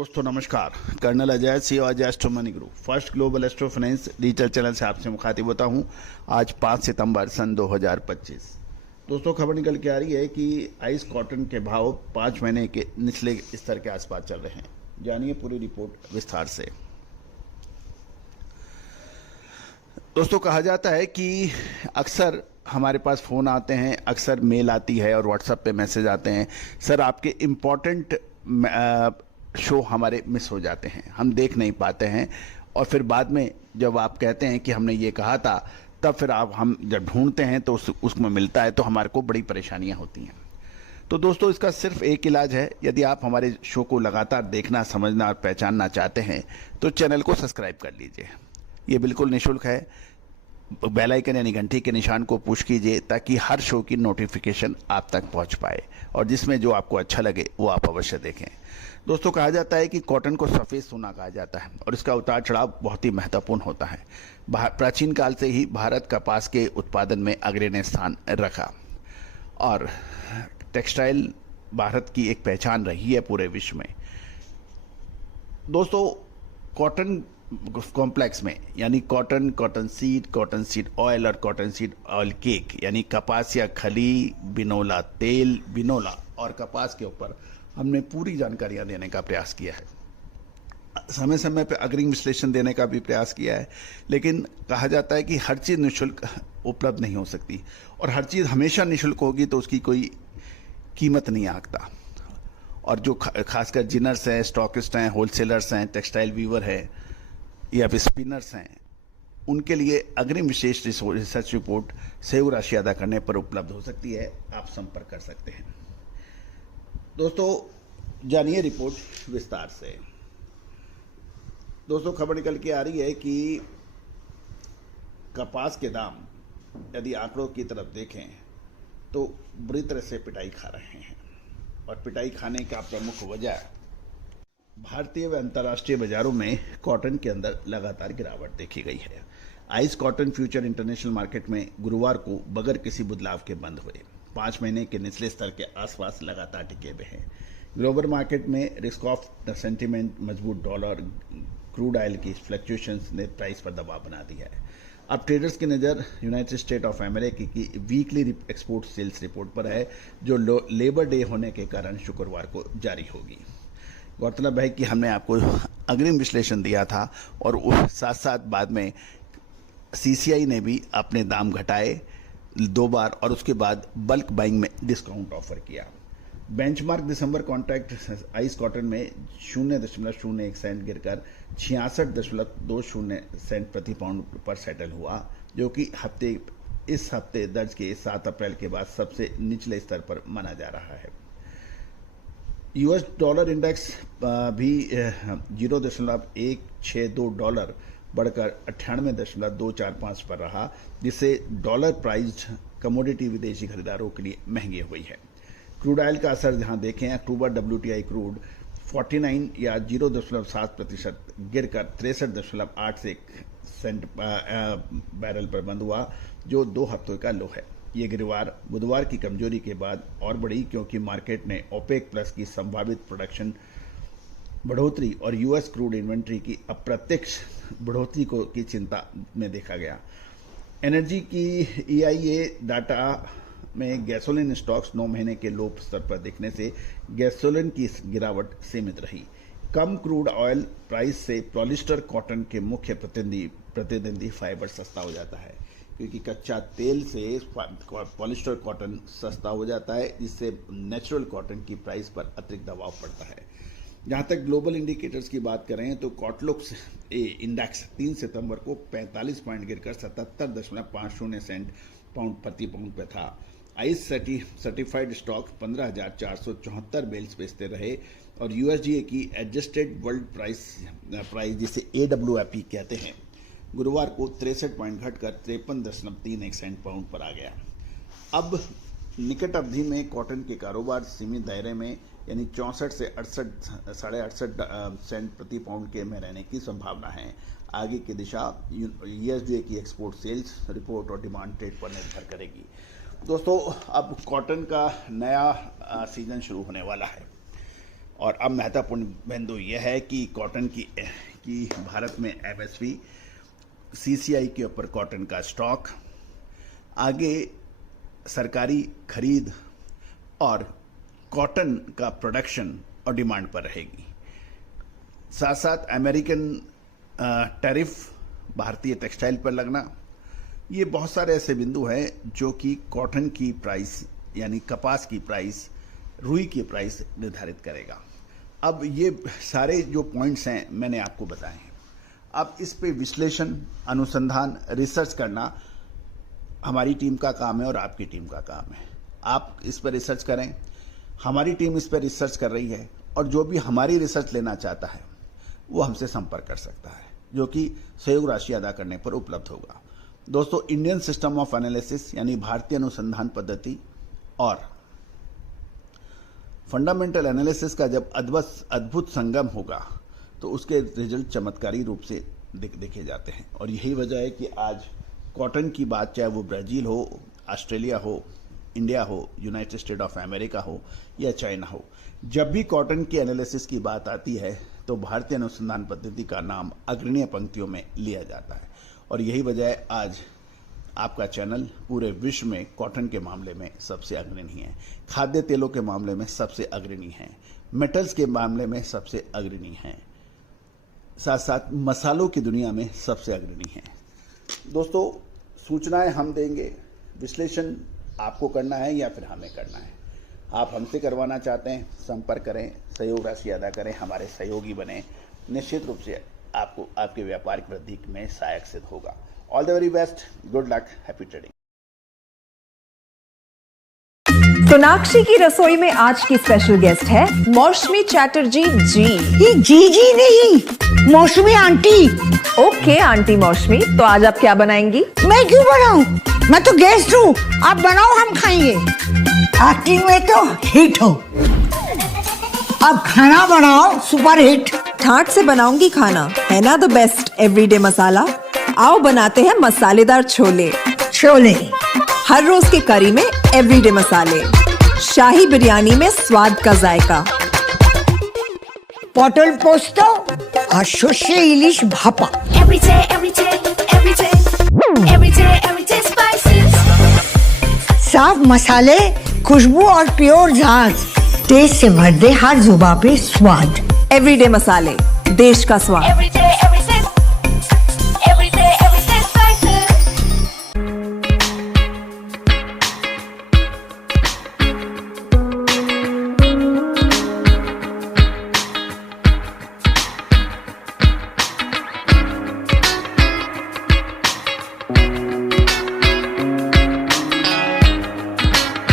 दोस्तों नमस्कार। Colonel Ajay Singh Ajay astro money group first global astro finance digital channel से आपसे मुखातिब होता हूं। आज 5 सितंबर सन 2025। दोस्तों खबर निकल के आ रही है कि आइस कॉटन के भाव 5 महीने के निचले स्तर के आसपास चल रहे हैं। जानिए पूरी रिपोर्ट विस्तार से। दोस्तों कहा जाता है कि अक्सर हमारे पास फ़ोन आते हैं, अक्सर मेल आती है और व्हाट्सएप पे मैसेज आते हैं, सर आपके इम्पोर्टेंट शो हमारे मिस हो जाते हैं, हम देख नहीं पाते हैं। और फिर बाद में जब आप कहते हैं कि हमने ये कहा था, तब फिर हम जब ढूंढते हैं तो उसमें मिलता है तो हमारे को बड़ी परेशानियां होती हैं। तो दोस्तों इसका सिर्फ एक इलाज है। यदि आप हमारे शो को लगातार देखना, समझना और पहचानना चाहते हैं तो चैनल को सब्सक्राइब कर लीजिए। ये बिल्कुल निःशुल्क है। बेल आइकन यानी घंटी के निशान को पुश कीजिए ताकि हर शो की नोटिफिकेशन आप तक पहुंच पाए और जिसमें जो आपको अच्छा लगे वो आप अवश्य देखें। दोस्तों कहा जाता है कि कॉटन को सफ़ेद सोना कहा जाता है और इसका उतार चढ़ाव बहुत ही महत्वपूर्ण होता है। प्राचीन काल से ही भारत कपास के उत्पादन में अग्रणी स्थान रखा और टेक्सटाइल भारत की एक पहचान रही है पूरे विश्व में। दोस्तों कॉटन कॉम्प्लेक्स में यानी कॉटन सीड ऑयल और कॉटन सीड ऑयल केक यानी कपास या खली, बिनोला तेल, बिनोला और कपास के ऊपर हमने पूरी जानकारियां देने का प्रयास किया है। समय समय पर अग्रिम विश्लेषण देने का भी प्रयास किया है, लेकिन कहा जाता है कि हर चीज़ निःशुल्क उपलब्ध नहीं हो सकती और हर चीज़ हमेशा निःशुल्क होगी तो उसकी कोई कीमत नहीं आंकता। और जो खासकर जिनर्स हैं, स्टॉकिस्ट हैं, होलसेलर्स हैं, टेक्सटाइल वीवर हैं या फिर स्पिनर्स हैं, उनके लिए अग्रिम विशेष रिसर्च रिपोर्ट सहयोग राशि अदा करने पर उपलब्ध हो सकती है। आप संपर्क कर सकते हैं। दोस्तों जानिए रिपोर्ट विस्तार से। दोस्तों खबर निकल के आ रही है कि कपास के दाम यदि आंकड़ों की तरफ देखें तो बुरी तरह से पिटाई खा रहे हैं और पिटाई खाने का प्रमुख वजह भारतीय व अंतर्राष्ट्रीय बाजारों में कॉटन के अंदर लगातार गिरावट देखी गई है। Ice cotton future international market में गुरुवार को बगैर किसी बदलाव के बंद हुए 5 महीने के निचले स्तर के आसपास लगातार टिके हुए हैं। ग्लोबल मार्केट में रिस्क ऑफ सेंटीमेंट, मजबूत डॉलर, क्रूड ऑयल की फ्लक्चुएशंस ने प्राइस पर दबाव बना दिया है। अब ट्रेडर्स की नज़र यूनाइटेड स्टेट ऑफ अमेरिका की वीकली एक्सपोर्ट सेल्स रिपोर्ट पर है, जो लेबर डे होने के कारण शुक्रवार को जारी होगी। गौरतलब है कि हमने आपको अग्रिम विश्लेषण दिया था और साथ साथ बाद में सीसीआई ने भी अपने दाम घटाए 2 बार और उसके बाद बल्क बाइंग में डिस्काउंट ऑफर किया। बेंचमार्क दिसंबर कॉन्ट्रैक्ट आइस कॉटन में 0.01 सेंट गिरकर 66.20 सेंट प्रति पाउंड पर सेटल हुआ, जो कि इस हफ्ते दर्ज के 7 अप्रैल के बाद सबसे निचले स्तर पर माना जा रहा है। यूएस डॉलर इंडेक्स भी 0.162 डॉलर बढ़कर 98.245 पर रहा, जिससे डॉलर प्राइस्ड कमोडिटी विदेशी खरीदारों के लिए महंगी हुई है। क्रूड ऑयल का असर जहां देखें, अक्टूबर WTI क्रूड 49 या 0.7% गिरकर 63.8 सेंट बैरल पर बंद हुआ, जो 2 हफ्तों का लो है। ये गिरवार बुधवार की कमजोरी के बाद और बढ़ी क्योंकि मार्केट ने ओपेक प्लस की संभावित प्रोडक्शन बढ़ोतरी और यूएस क्रूड इन्वेंट्री की अप्रत्यक्ष बढ़ोतरी की चिंता में देखा गया। एनर्जी की EIA डाटा में गैसोलीन स्टॉक्स 9 महीने के लो स्तर पर दिखने से गैसोलीन की गिरावट सीमित रही। कम क्रूड ऑयल प्राइस से पॉलिस्टर कॉटन के मुख्य प्रतिद्वंदी फाइबर सस्ता हो जाता है, क्योंकि कच्चा तेल से पॉलिस्टर कॉटन सस्ता हो जाता है, जिससे नेचुरल कॉटन की प्राइस पर अतिरिक्त दबाव पड़ता है। जहाँ तक ग्लोबल इंडिकेटर्स की बात करें तो कॉटलुक्स इंडेक्स 3 सितंबर को 45 पॉइंट गिरकर 77.50 सेंट प्रति पाउंड पर था। आइस सर्टिफाइड स्टॉक 15,474 बेल्स बेचते रहे और USDA की एडजस्टेड वर्ल्ड प्राइस जिसे AWAP कहते हैं, गुरुवार को 63 पॉइंट घटकर 53.31 सेंट पाउंड पर आ गया। अब निकट अवधि में कॉटन के कारोबार सीमित दायरे में यानी 64 से 68 सेंट प्रति पाउंड के में रहने की संभावना है। आगे की दिशा USDA की एक्सपोर्ट सेल्स रिपोर्ट और डिमांड ट्रेड पर निर्भर करेगी। दोस्तों अब कॉटन का नया सीजन शुरू होने वाला है और अब महत्वपूर्ण बिंदु यह है कि कॉटन की भारत में एमएसपी, सीसीआई के ऊपर कॉटन का स्टॉक, आगे सरकारी खरीद और कॉटन का प्रोडक्शन और डिमांड पर रहेगी। साथ साथ अमेरिकन टैरिफ भारतीय टेक्सटाइल पर लगना, ये बहुत सारे ऐसे बिंदु हैं जो कि कॉटन की प्राइस यानी कपास की प्राइस, रुई की प्राइस निर्धारित करेगा। अब ये सारे जो पॉइंट्स हैं मैंने आपको बताए हैं। अब इस पे विश्लेषण, अनुसंधान, रिसर्च करना हमारी टीम का काम है और आपकी टीम का काम है। आप इस पर रिसर्च करें, हमारी टीम इस पर रिसर्च कर रही है और जो भी हमारी रिसर्च लेना चाहता है वो हमसे संपर्क कर सकता है, जो कि सहयोग राशि अदा करने पर उपलब्ध होगा। दोस्तों, इंडियन सिस्टम ऑफ एनालिसिस यानी भारतीय अनुसंधान पद्धति और फंडामेंटल एनालिसिस का जब अद्भुत संगम होगा तो उसके रिजल्ट चमत्कारी रूप से देखे जाते हैं। और यही वजह है कि आज कॉटन की बात, चाहे वो ब्राजील हो, ऑस्ट्रेलिया हो, इंडिया हो, यूनाइटेड स्टेट ऑफ अमेरिका हो या चाइना हो, जब भी कॉटन की एनालिसिस की बात आती है तो भारतीय अनुसंधान पद्धति का नाम अग्रणीय पंक्तियों में लिया जाता है। और यही वजह है आज आपका चैनल पूरे विश्व में कॉटन के मामले में सबसे अग्रणी है, खाद्य तेलों के मामले में सबसे अग्रणी है, मेटल्स के मामले में सबसे अग्रणी है, साथ साथ मसालों की दुनिया में सबसे अग्रणी है। दोस्तों, सूचनाएं हम देंगे, विश्लेषण आपको करना है या फिर हमें करना है। आप हमसे करवाना चाहते हैं, संपर्क करें, सहयोग राशि अदा करें, हमारे सहयोगी बने, निश्चित रूप से आपको आपके व्यापारिक वृद्धि में सहायक सिद्ध होगा। All the very best, good luck, happy trading. Sonakshi की रसोई में आज की स्पेशल गेस्ट है मौसमी चैटर्जी जी। ये जी नहीं, मौसमी आंटी। ओके आंटी मौसमी, तो आज आप क्या बनाएंगी? मैं क्यों बनाऊं? मैं तो गेस्ट हूँ, आप बनाओ, हम खाएंगे। एक्टिंग में तो हिट हो, अब खाना बनाओ सुपर हिट। ठाट से बनाऊंगी खाना, है ना द बेस्ट एवरीडे मसाला। आओ बनाते हैं मसालेदार छोले। छोले हर रोज के करी में एवरीडे मसाले, शाही बिरयानी में स्वाद का जायका। पटल पोस्तो और सर्षे इलिश भापा। साफ मसाले, खुशबू और प्योर झांझ, टेस्ट से भर दे हर जुबान पे स्वाद। एवरीडे मसाले, देश का स्वाद।